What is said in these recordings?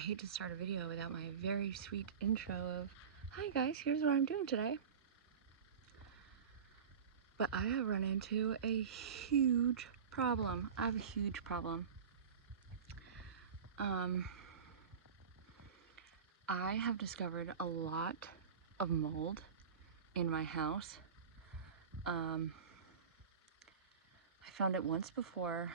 hate to start a video without my very sweet intro of, hi guys, here's what I'm doing today. But I have run into a huge problem. I have a huge problem. I have discovered a lot of mold in my house. I found it once before,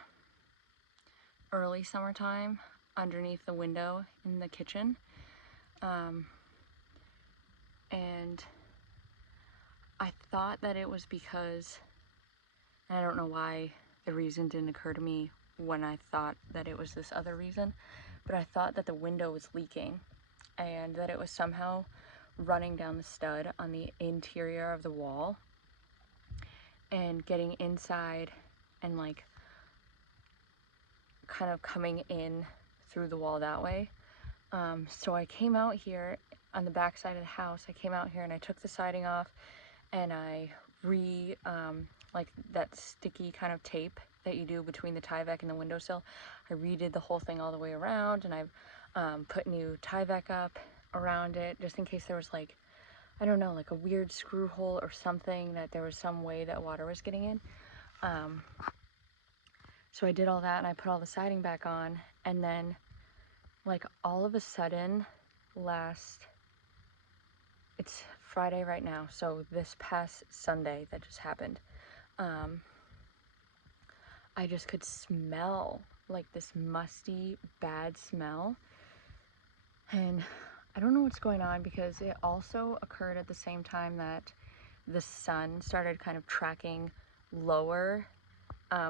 early summertime, underneath the window in the kitchen. And I thought that it was because, and I don't know why the reason didn't occur to me when I thought that it was this other reason, but I thought that the window was leaking and that it was somehow running down the stud on the interior of the wall and getting inside and like kind of coming in through the wall that way. So I came out here on the back side of the house. I came out here and I took the siding off and I like that sticky kind of tape that you do between the Tyvek and the windowsill. I redid the whole thing all the way around, and I've put new Tyvek up around it just in case there was like, I don't know, like a weird screw hole or something, that there was some way that water was getting in. So I did all that and I put all the siding back on, and then like all of a sudden it's Friday right now, so this past Sunday that just happened, I just could smell like this musty, bad smell. And I don't know what's going on, because it also occurred at the same time that the sun started kind of tracking lower.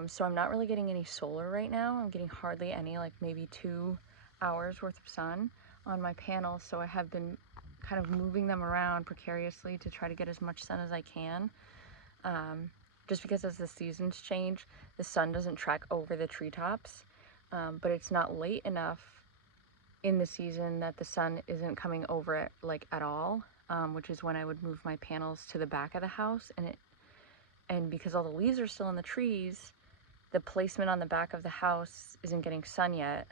So I'm not really getting any solar right now. I'm getting hardly any, like maybe 2 hours worth of sun on my panels. So I have been kind of moving them around precariously to try to get as much sun as I can. Just because as the seasons change, the sun doesn't track over the treetops, but it's not late enough in the season that the sun isn't coming over it like at all, which is when I would move my panels to the back of the house, and because all the leaves are still in the trees, the placement on the back of the house isn't getting sun yet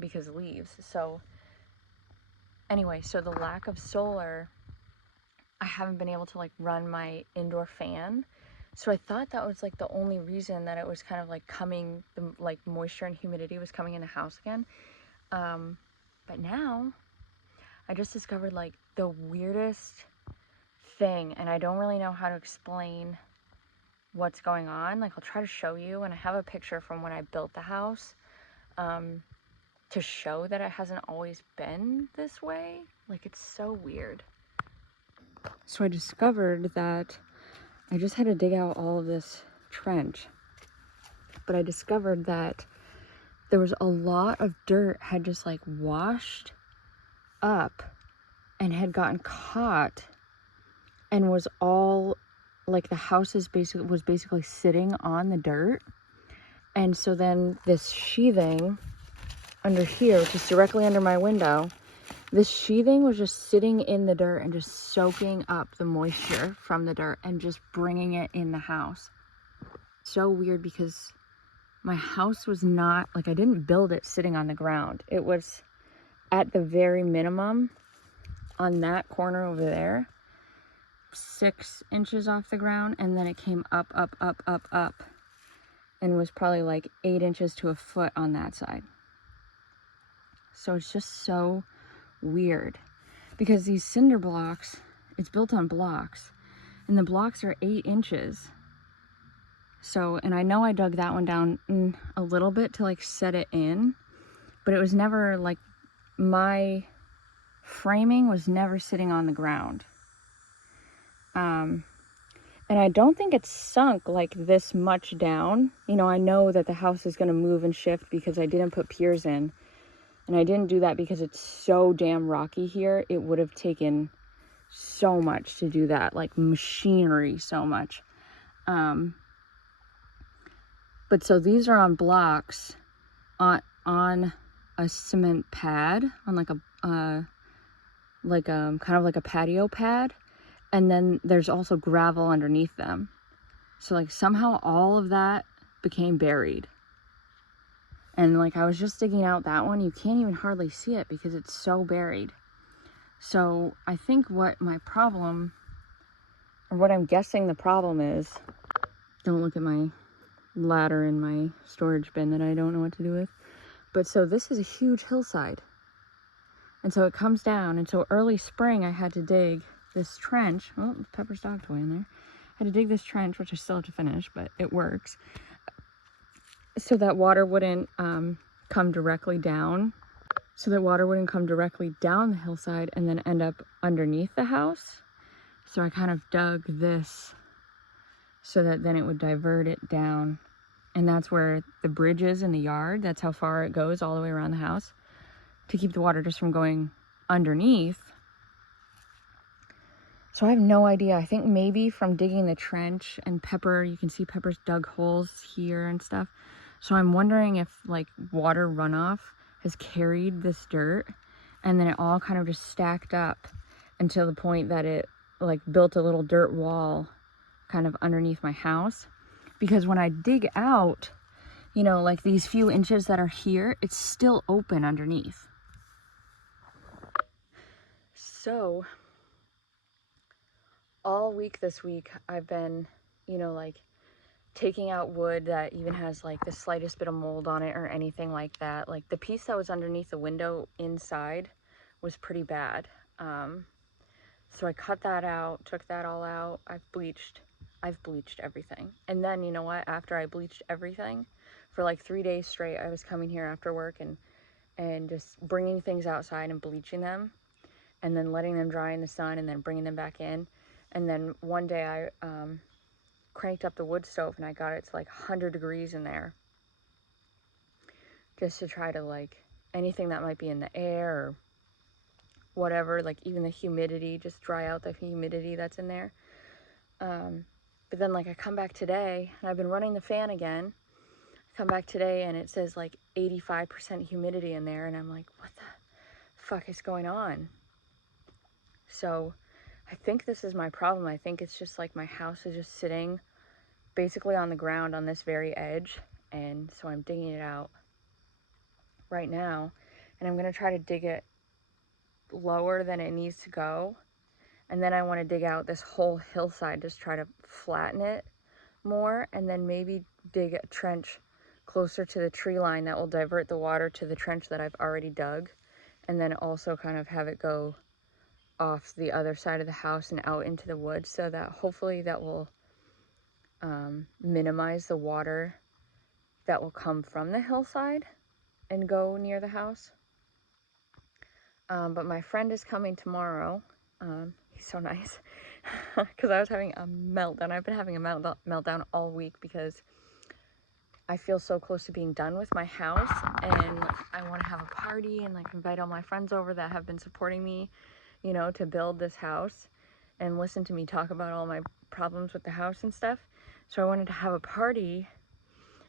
because of leaves. So anyway, so the lack of solar, I haven't been able to like run my indoor fan. So I thought that was like the only reason that it was kind of like coming, the like moisture and humidity was coming in the house again. But now I just discovered like the weirdest thing, and I don't really know how to explain what's going on. Like I'll try to show you, and I have a picture from when I built the house to show that it hasn't always been this way. Like it's so weird. So I discovered that I just had to dig out all of this trench, but I discovered that there was a lot of dirt had just like washed up and had gotten caught and was all like, the house was basically sitting on the dirt. And so then this sheathing under here, which is directly under my window, this sheathing was just sitting in the dirt and just soaking up the moisture from the dirt and just bringing it in the house. So weird, because my house was not, like, I didn't build it sitting on the ground. It was at the very minimum on that corner over there, 6 inches off the ground, and then it came up, and was probably like 8 inches to a foot on that side. So it's just so weird, because these cinder blocks, it's built on blocks, and the blocks are 8 inches. So, and I know I dug that one down a little bit to like set it in, but it was never like, my framing was never sitting on the ground. And I don't think it's sunk like this much down. You know, I know that the house is going to move and shift because I didn't put piers in. And I didn't do that because it's so damn rocky here. It would have taken so much to do that, like machinery, so much. But so these are on blocks on a cement pad, on like a kind of like a patio pad. And then there's also gravel underneath them. So like somehow all of that became buried. And like I was just digging out that one, you can't even hardly see it because it's so buried. So I think what my problem, or what I'm guessing the problem is, don't look at my ladder in my storage bin that I don't know what to do with. But so this is a huge hillside. And so it comes down, and so early spring I had to dig this trench. Oh, Pepper's dog toy in there. I had to dig this trench, which I still have to finish, but it works. So that water wouldn't come directly down. So that water wouldn't come directly down the hillside and then end up underneath the house. So I kind of dug this so that then it would divert it down. And that's where the bridge is in the yard. That's how far it goes all the way around the house to keep the water just from going underneath. So I have no idea. I think maybe from digging the trench, and Pepper, you can see Pepper's dug holes here and stuff. So I'm wondering if like water runoff has carried this dirt and then it all kind of just stacked up until the point that it like built a little dirt wall kind of underneath my house. Because when I dig out, you know, like these few inches that are here, it's still open underneath. So all week this week I've been, you know, like taking out wood that even has like the slightest bit of mold on it or anything like that. Like the piece that was underneath the window inside was pretty bad. So I cut that out, took that all out. I've bleached everything. And then, you know what, after I bleached everything for like 3 days straight, I was coming here after work and just bringing things outside and bleaching them and then letting them dry in the sun and then bringing them back in. And then one day I cranked up the wood stove and I got it to like 100 degrees in there just to try to like anything that might be in the air or whatever, like even the humidity, just dry out the humidity that's in there. But then like I come back today and I've been running the fan again. I come back today and it says like 85% humidity in there and I'm like, what the fuck is going on? So I think this is my problem. I think it's just like my house is just sitting basically on the ground on this very edge, and so I'm digging it out right now, and I'm going to try to dig it lower than it needs to go, and then I want to dig out this whole hillside, just try to flatten it more, and then maybe dig a trench closer to the tree line that will divert the water to the trench that I've already dug, and then also kind of have it go off the other side of the house and out into the woods, so that hopefully that will minimize the water that will come from the hillside and go near the house. But my friend is coming tomorrow. He's so nice because I was having a meltdown. I've been having a meltdown all week because I feel so close to being done with my house and I want to have a party and like invite all my friends over that have been supporting me, you know, to build this house and listen to me talk about all my problems with the house and stuff. So I wanted to have a party,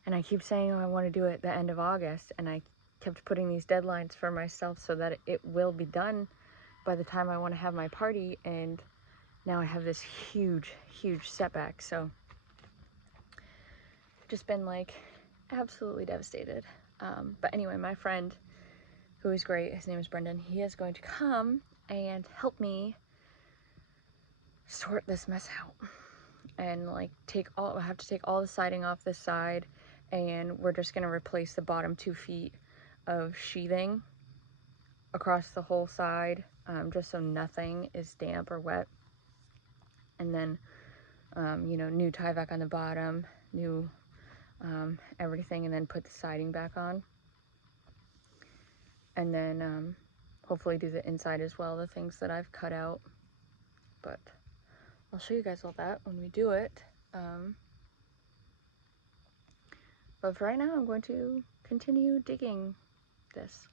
and I keep saying, oh, I want to do it at the end of August, and I kept putting these deadlines for myself so that it will be done by the time I want to have my party, and now I have this huge setback. So just been like absolutely devastated. But anyway, my friend, who is great, his name is Brendan, he is going to come and help me sort this mess out and like I have to take all the siding off this side, and we're just going to replace the bottom 2 feet of sheathing across the whole side, just so nothing is damp or wet. And then, you know, new tie back on the bottom, new everything, and then put the siding back on. And then hopefully do the inside as well, the things that I've cut out. But I'll show you guys all that when we do it. But for right now, I'm going to continue digging this.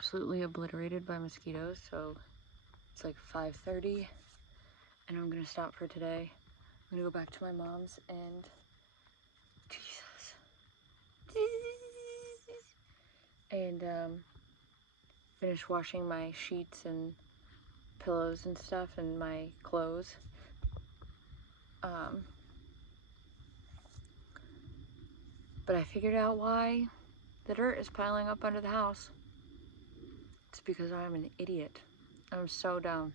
absolutely obliterated by mosquitoes. So it's like 5:30 and I'm gonna stop for today. I'm gonna go back to my mom's and Jesus. And finish washing my sheets and pillows and stuff and my clothes. But I figured out why the dirt is piling up under the house. It's because I'm an idiot. I'm so dumb.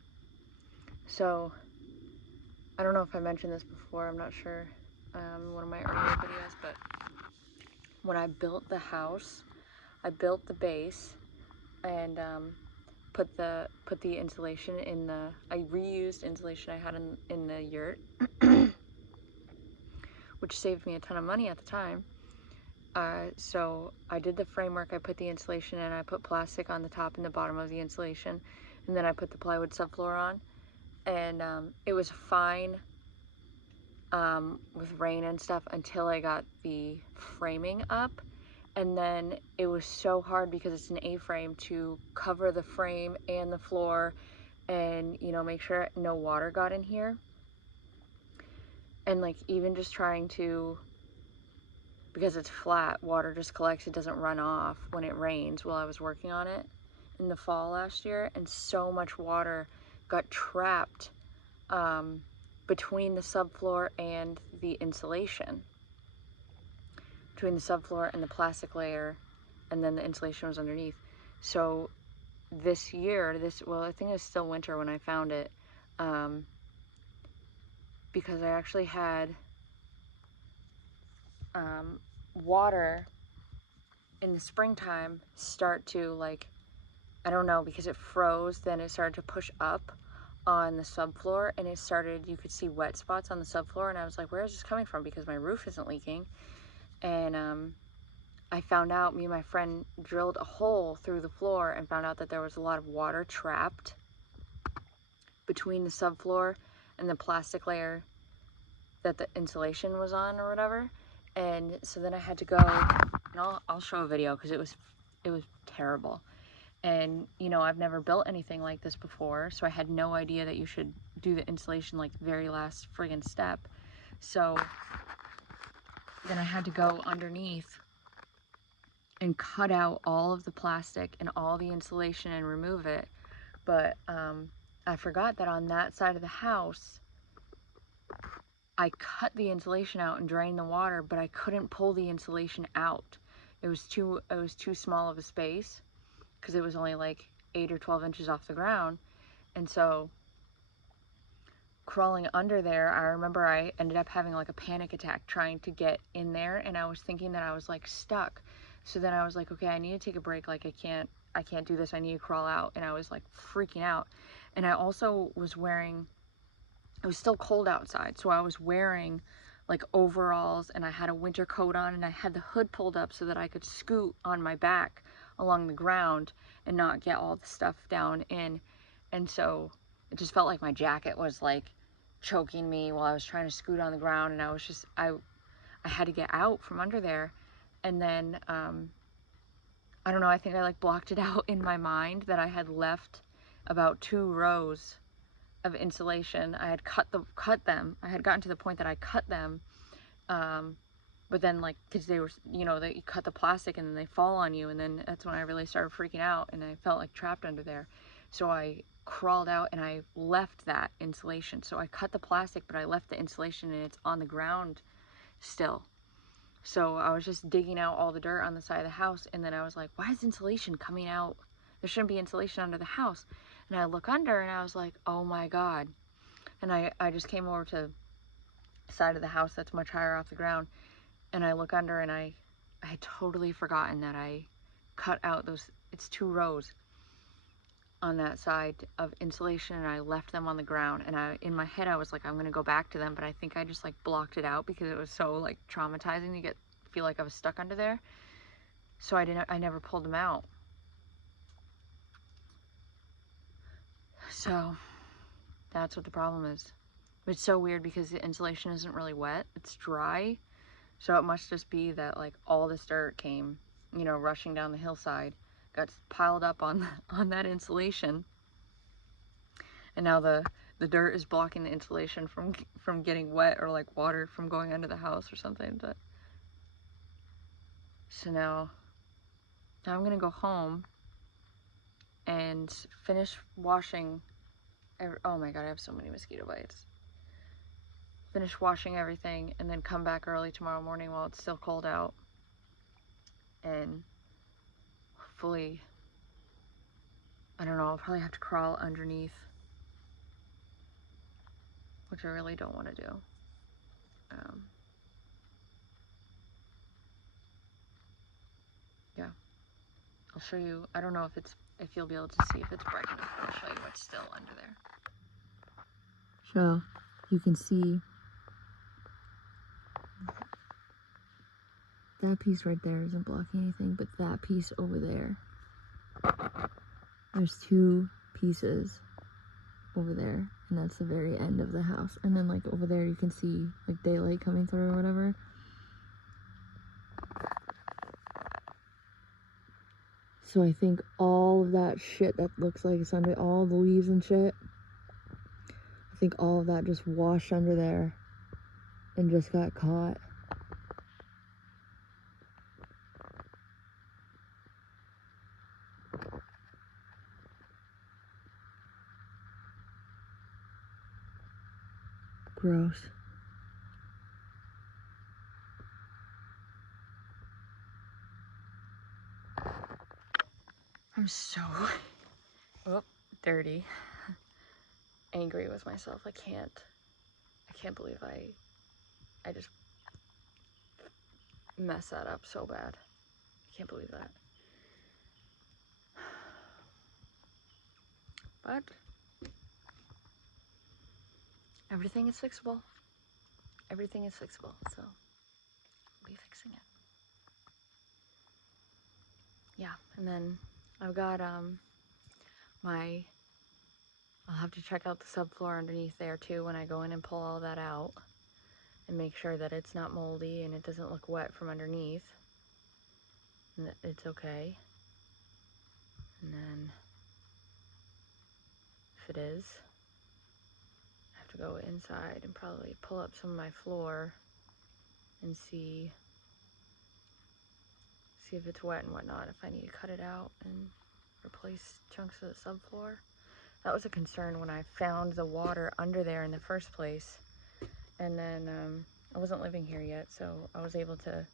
So, I don't know if I mentioned this before, I'm not sure, in one of my earlier videos, but when I built the house, I built the base and put the insulation in the, I reused insulation I had in the yurt, which saved me a ton of money at the time. So I did the framework, I put the insulation in, I put plastic on the top and the bottom of the insulation, and then I put the plywood subfloor on, and it was fine with rain and stuff until I got the framing up, and then it was so hard because it's an A-frame to cover the frame and the floor and, you know, make sure no water got in here. And like even just trying to, because it's flat, water just collects, it doesn't run off when it rains. While I was working on it in the fall last year, and so much water got trapped between the subfloor and the insulation, between the subfloor and the plastic layer, and then the insulation was underneath. So this year, well, I think it was still winter when I found it, because I actually had water in the springtime start to, like, I don't know, because it froze, then it started to push up on the subfloor, and it started, you could see wet spots on the subfloor, and I was like, where is this coming from? Because my roof isn't leaking. And I found out, me and my friend drilled a hole through the floor and found out that there was a lot of water trapped between the subfloor and the plastic layer that the insulation was on or whatever. And so then I had to go, and I'll show a video because it was terrible. And, you know, I've never built anything like this before, so I had no idea that you should do the insulation like the very last friggin' step. So then I had to go underneath and cut out all of the plastic and all the insulation and remove it. But I forgot that on that side of the house, I cut the insulation out and drained the water, but I couldn't pull the insulation out. It was too small of a space, because it was only like 8 or 12 inches off the ground. And so crawling under there, I remember I ended up having like a panic attack trying to get in there, and I was thinking that I was like stuck. So then I was like, okay, I need to take a break. Like I can't do this. I need to crawl out. And I was like freaking out. And I also was wearing, it was still cold outside, so I was wearing like overalls, and I had a winter coat on, and I had the hood pulled up so that I could scoot on my back along the ground and not get all the stuff down in. And so it just felt like my jacket was like choking me while I was trying to scoot on the ground, and I was just, I had to get out from under there. And then I don't know, I think I like blocked it out in my mind that I had left about 2 rows of insulation. I had cut them. I had gotten to the point that I cut them, but then like, because they were, you know, you cut the plastic and then they fall on you, and then that's when I really started freaking out, and I felt like trapped under there. So I crawled out and I left that insulation. So I cut the plastic, but I left the insulation, and it's on the ground still. So I was just digging out all the dirt on the side of the house, and then I was like, why is insulation coming out? There shouldn't be insulation under the house. And I look under, and I was like, oh my God. And I just came over to the side of the house that's much higher off the ground, and I look under, and I had totally forgotten that I cut out those, it's 2 rows on that side of insulation, and I left them on the ground. And in my head I was like, I'm gonna go back to them, but I think I just like blocked it out because it was so like traumatizing to feel like I was stuck under there. So I never pulled them out. So that's what the problem is. It's so weird because the insulation isn't really wet, it's dry. So it must just be that like all this dirt came, you know, rushing down the hillside, got piled up on on that insulation, and now the dirt is blocking the insulation from getting wet, or like water from going under the house or something. But so now I'm gonna go home and finish washing. Oh my god, I have so many mosquito bites. Finish washing everything and then come back early tomorrow morning while it's still cold out, and hopefully, I don't know, I'll probably have to crawl underneath, which I really don't want to do. Yeah, I'll show you. I don't know if you'll be able to see if it's bright enough, but I'll show you what's still under there. So you can see that piece right there isn't blocking anything, but that piece over there, there's two pieces over there, and that's the very end of the house. And then like over there you can see like daylight coming through or whatever. So I think all of that shit that looks like it's under, all the leaves and shit, I think all of that just washed under there and just got caught. Gross. I'm so dirty, angry with myself. I can't believe I just messed that up so bad. I can't believe that. But everything is fixable. Everything is fixable, so I'll be fixing it. Yeah, and then I've got I'll have to check out the subfloor underneath there too when I go in and pull all that out, and make sure that it's not moldy and it doesn't look wet from underneath, and that it's okay. And then if it is, I have to go inside and probably pull up some of my floor and see if it's wet and whatnot, if I need to cut it out and replace chunks of the subfloor. That was a concern when I found the water under there in the first place. And then I wasn't living here yet, so I was able to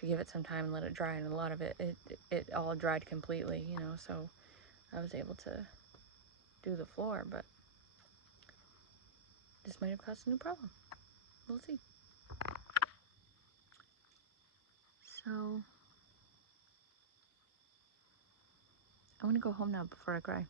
give it some time and let it dry, and a lot of it all dried completely, you know, so I was able to do the floor, but this might have caused a new problem. We'll see. So I want to go home now before I cry.